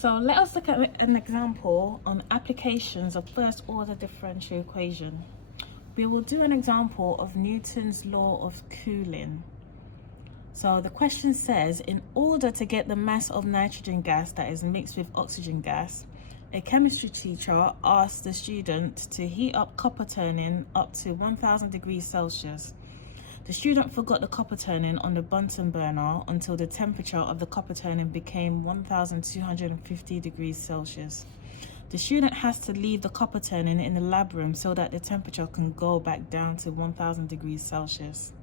So let us look at an example on applications of first order differential equation. We will do an example of Newton's law of cooling. So the question says, in order to get the mass of nitrogen gas that is mixed with oxygen gas, a chemistry teacher asked the student to heat up copper turning up to 1000 degrees Celsius. The student forgot the copper turning on the Bunsen burner until the temperature of the copper turning became 1250 degrees Celsius. The student has to leave the copper turning in the lab room so that the temperature can go back down to 1000 degrees Celsius.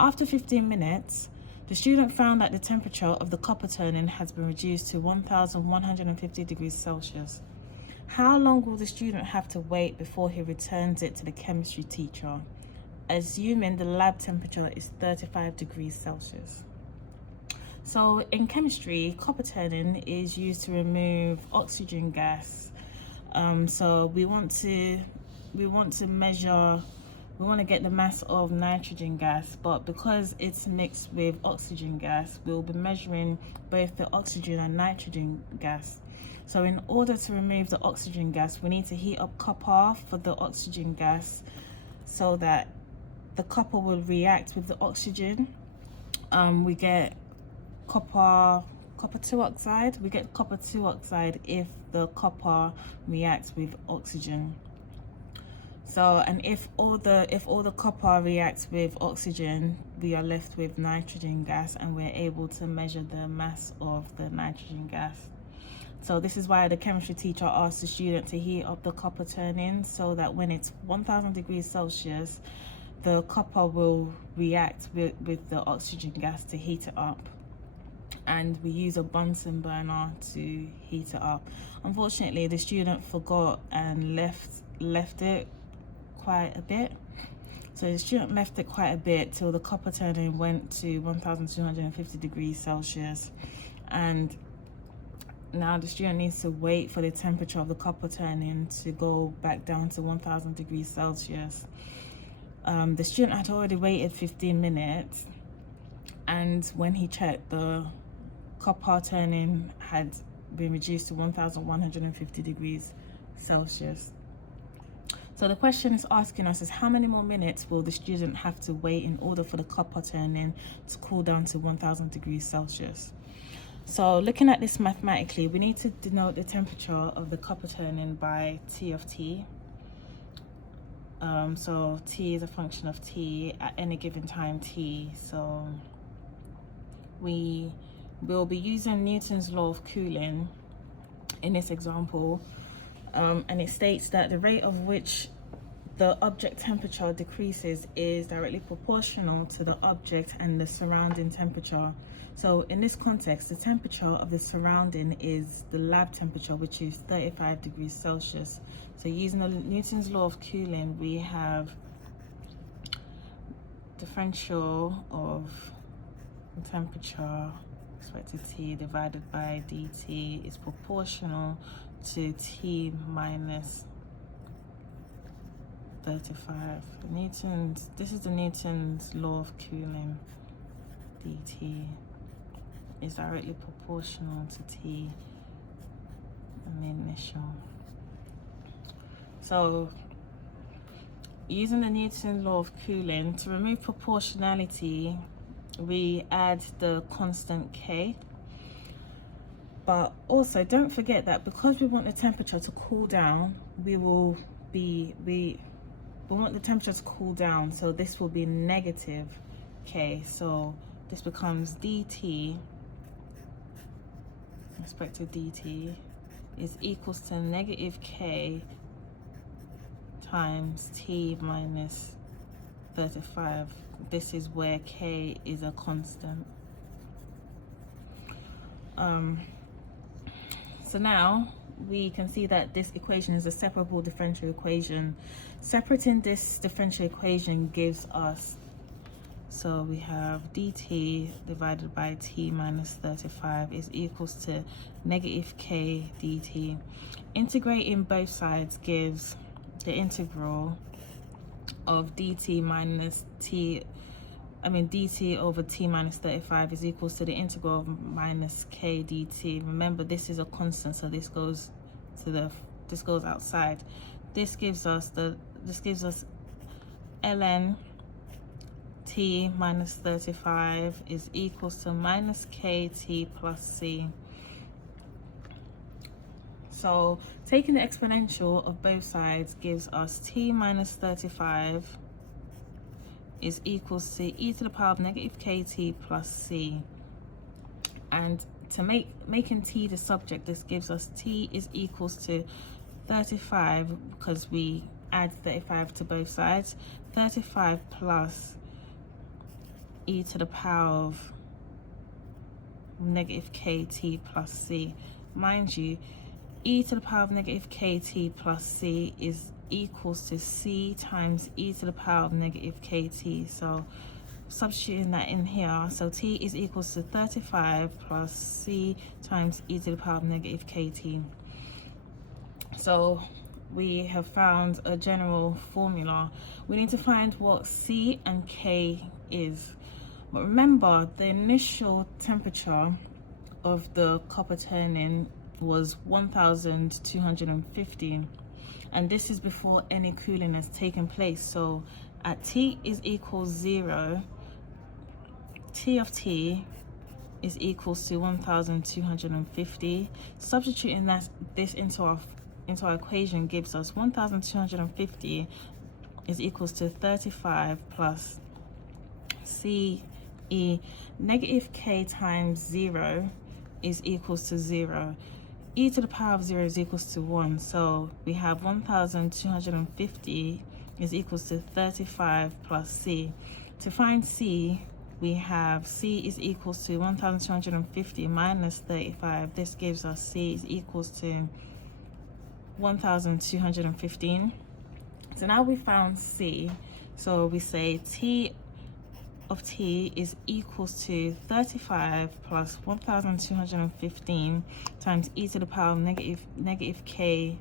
After 15 minutes, the student found that the temperature of the copper turning has been reduced to 1150 degrees Celsius. How long will the student have to wait before he returns it to the chemistry teacher, assuming the lab temperature is 35 degrees Celsius? So in chemistry, copper turning is used to remove oxygen gas. So we want to get the mass of nitrogen gas, but because it's mixed with oxygen gas, we'll be measuring both the oxygen and nitrogen gas. So in order to remove the oxygen gas, we need to heat up copper for the oxygen gas so that the copper will react with the oxygen. We get copper 2 oxide. We get copper 2 oxide if the copper reacts with oxygen. So, and if all the copper reacts with oxygen, we are left with nitrogen gas, and we're able to measure the mass of the nitrogen gas. So this is why the chemistry teacher asked the student to heat up the copper turning so that when it's 1000 degrees Celsius, the copper will react with the oxygen gas to heat it up. And we use a Bunsen burner to heat it up. Unfortunately, the student forgot and left it quite a bit. So the student left it quite a bit till the copper turning went to 1250 degrees Celsius, and now the student needs to wait for the temperature of the copper turning to go back down to 1000 degrees Celsius. The student had already waited 15 minutes, and when he checked, the copper turning had been reduced to 1150 degrees Celsius. So the question is asking us is how many more minutes will the student have to wait in order for the copper turning to cool down to 1000 degrees Celsius. So looking at this mathematically, we need to denote the temperature of the copper turning by T of T. So T is a function of T at any given time T. So we will be using Newton's law of cooling in this example. And it states that the rate of which the object temperature decreases is directly proportional to the object and the surrounding temperature. So in this context, the temperature of the surrounding is the lab temperature, which is 35 degrees Celsius. So using Newton's law of cooling, we have differential of temperature respective to T divided by dt is proportional to T minus 35. This is the Newton's law of cooling. dt is directly proportional to T and the initial. So using the Newton law of cooling, to remove proportionality, we add the constant K. But also don't forget that because we want the temperature to cool down, we want the temperature to cool down, so this will be negative K. So this becomes dt, respect to dt, is equals to negative K times T minus 35. This is where K is a constant. So now we can see that this equation is a separable differential equation. Separating this differential equation gives us, so we have dt divided by T minus 35 is equals to negative K dt. Integrating both sides gives the integral of dt minus T dt over t minus 35 is equals to the integral of minus k dt. Remember, this is a constant, so this goes outside. This gives us ln t minus 35 is equals to minus kt plus c. So taking the exponential of both sides gives us t minus 35 is equals to e to the power of negative kt plus c. And to making t the subject, this gives us t is equals to 35, because we add 35 to both sides, 35 plus e to the power of negative kt plus c. Mind you, e to the power of negative kt plus c is equals to c times e to the power of negative kt. So substituting that in here, so t is equals to 35 plus c times e to the power of negative kt. So we have found a general formula. We need to find what c and k is. But remember, the initial temperature of the copper turning was 1250, and this is before any cooling has taken place. So at t is equals 0, t of t is equals to 1250. Substituting this into our equation gives us 1250 is equals to 35 plus c e. Negative k times 0 is equals to 0. E to the power of 0 is equals to 1. So we have 1250 is equals to 35 plus c. To find c, we have c is equals to 1250 minus 35. This gives us c is equals to 1215. So now we found c. So we say t of t is equals to 35 plus 1215 times e to the power of negative k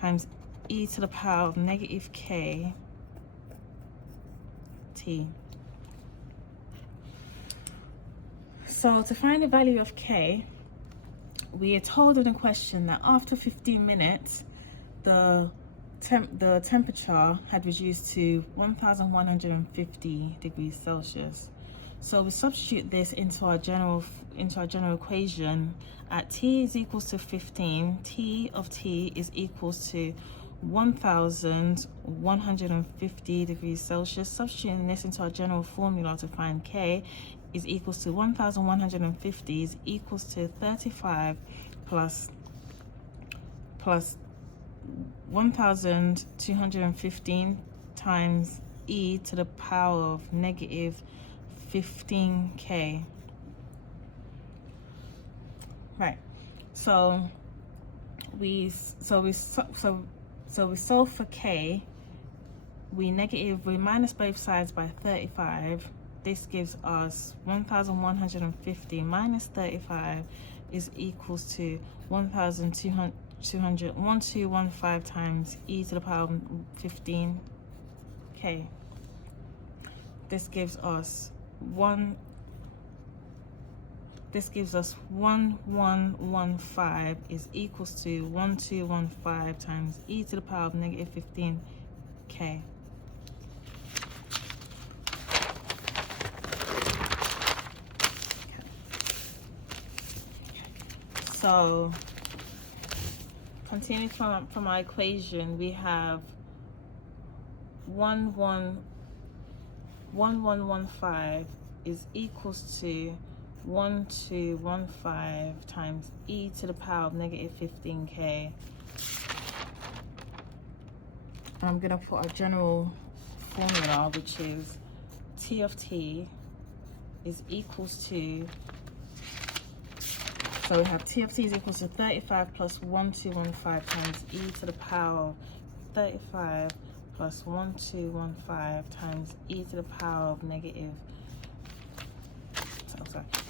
times e to the power of negative k t. So to find the value of k, we are told in the question that after 15 minutes the temperature had reduced to 1150 degrees Celsius. So we substitute this into our general equation. At t is equals to 15, t of t is equals to 1150 degrees Celsius. Substituting this into our general formula to find k is equals to 1150 is equals to 35 plus 1215 times e to the power of negative 15k. Right. So we solve for k. We minus both sides by 35. This gives us 1150 minus 35 is equals to 1215 times e to the power of 15k. This gives us 1115 is equals to 1215 times e to the power of negative 15k. So continuing from our equation, we have 1115 is equals to 1215 times e to the power of negative 15k. And I'm gonna put a general formula, which is t of t is equals to, so we have t of t is equals to 35 plus 1215 times e to the power of 35 plus 1215 times e to the power of negative,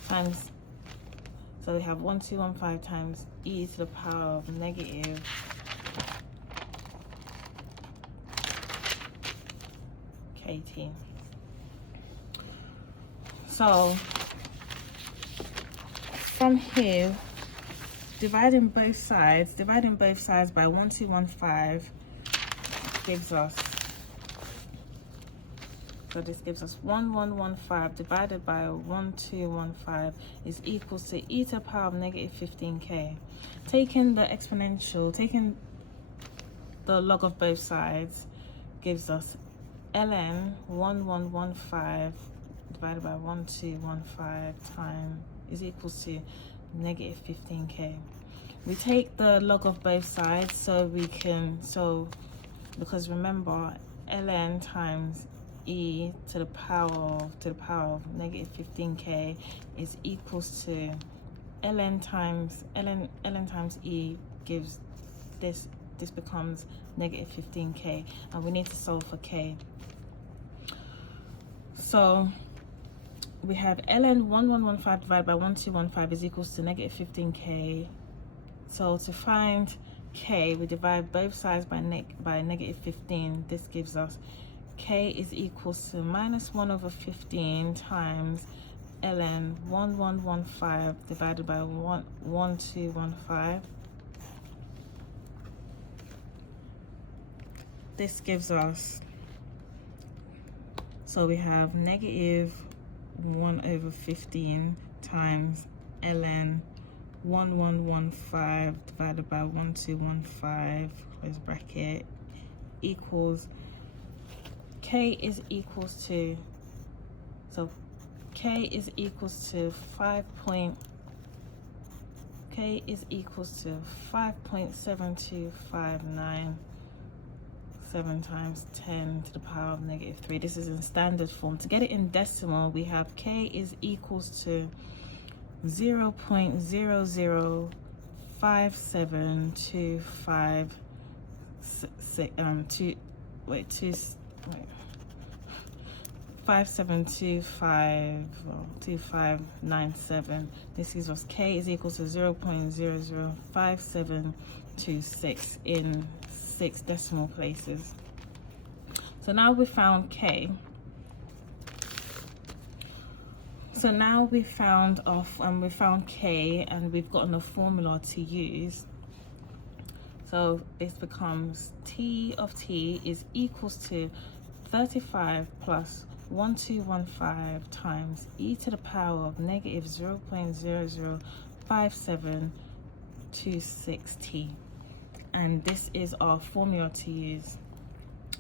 times, so we have 1215 times e to the power of negative kt. So from here, dividing both sides by 1215 gives us, so this gives us 1115 divided by 1215 is equals to e to the power of negative 15k. Taking the exponential, taking the log of both sides gives us ln 1115 divided by 1215 time is equals to negative 15k. We take the log of both sides so we can, because remember, ln times e to the power of negative 15k is equals to ln times e gives this becomes negative 15k, and we need to solve for k. So we have ln 1115 divided by 1215 is equals to negative 15k. So to find k, we divide both sides by negative 15. This gives us k is equals to minus 1 over 15 times ln 1115 divided by 1215. This gives us, so we have negative 1 over 15 times ln 1115 divided by 1215 close bracket equals k is equals to, so k is equals to 5.7259 7 times 10 to the power of negative 3. This is in standard form. To get it in decimal, we have k is equals to 0.005725 2725 This gives us k is equal to 0.005726 in 6 decimal places. So now we found k. So now we found k, and we've gotten a formula to use. So this becomes t of t is equals to 35 plus 1215 times e to the power of negative 0.005726t. And this is our formula to use.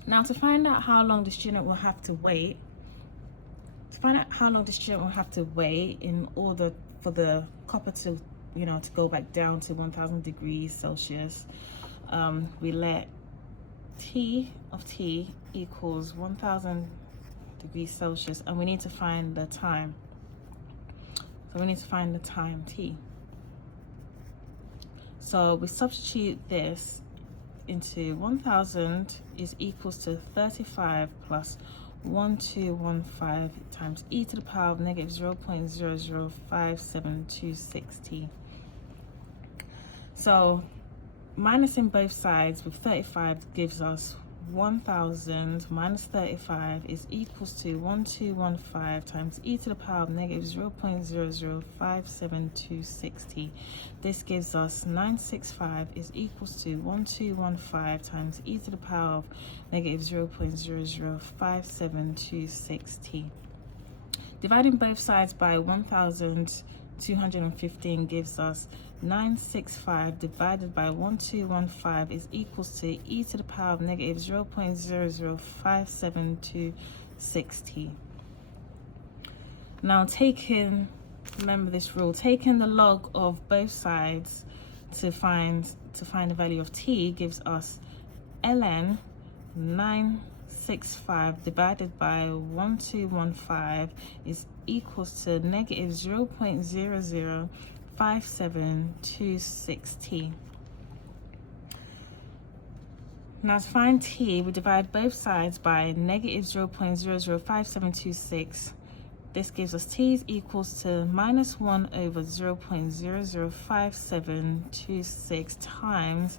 Now to find out how long the student will have to wait, in order for the copper to, to go back down to 1000 degrees Celsius, we let t of t equals 1000 degrees Celsius, and we need to find the time. So we need to find the time t. So we substitute this into 1000 is equals to 35 plus 1215 times e to the power of negative 0.005726t. So minusing both sides with 35 gives us 1000 minus 35 is equals to 1215 times e to the power of negative 0.005726t. This gives us 965 is equals to 1215 times e to the power of negative 0.005726t. Dividing both sides by 1215 gives us 965 divided by 1215 is equals to e to the power of negative 0.005726t. Now remember this rule, taking the log of both sides to find the value of t gives us ln 965 divided by 1215 is equals to negative 0.005726t. Now to find t, we divide both sides by negative 0.005726. This gives us t is equals to minus 1 over 0.005726 times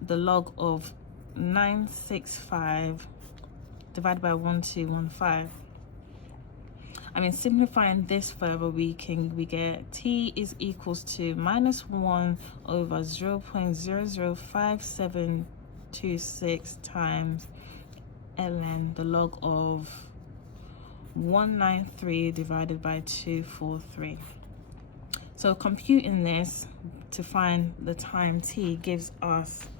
the log of 965 divided by 1215. simplifying this further, we get t is equals to -1 over 0.005726 times ln the log of 193 divided by 243. So computing this to find the time t gives us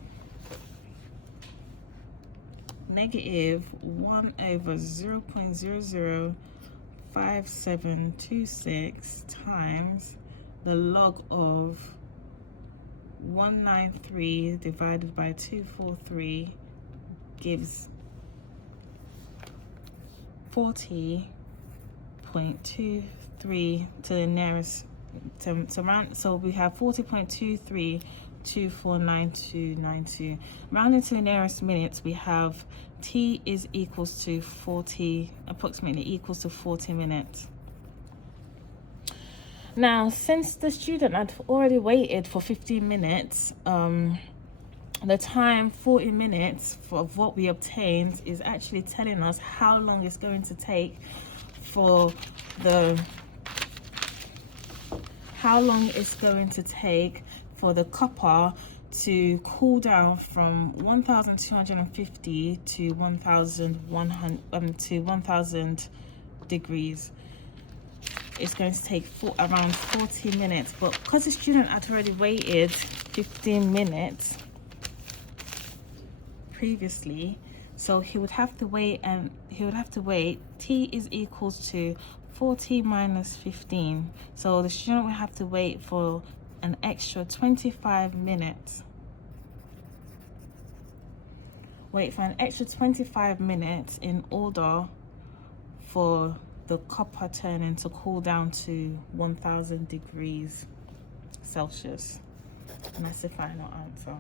-1 over 0.005726 times the log of 193 divided by 243 gives 40.23 to the nearest to round. So we have 40.23249292. Rounding to the nearest minutes, we have t is equals to 40, approximately equals to 40 minutes. Now, since the student had already waited for 15 minutes, the time 40 minutes of what we obtained is actually telling us how long it's going to take for the copper to cool down from 1250 to 1000 degrees. It's going to take around 40 minutes, but because the student had already waited 15 minutes previously, so he would have to wait, t is equals to 40 minus 15, so the student will have to wait for an extra 25 minutes. In order for the copper turning to cool down to 1000 degrees Celsius. And that's the final answer.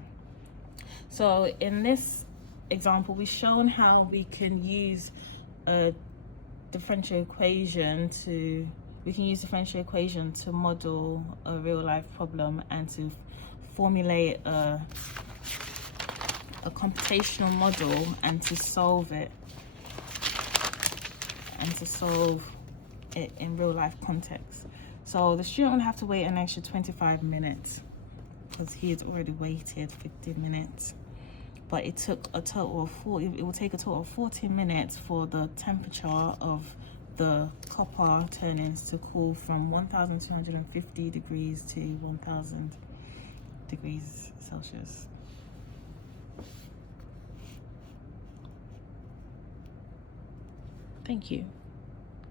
So in this example, we've shown how we can use a differential equation to model a real life problem and to formulate a computational model and to solve it in real life context. So the student will have to wait an extra 25 minutes because he had already waited 15 minutes. But it took a total of 40, it will take a total of 40 minutes for the temperature of the copper turnings to cool from 1250 degrees to 1000 degrees Celsius. Thank you.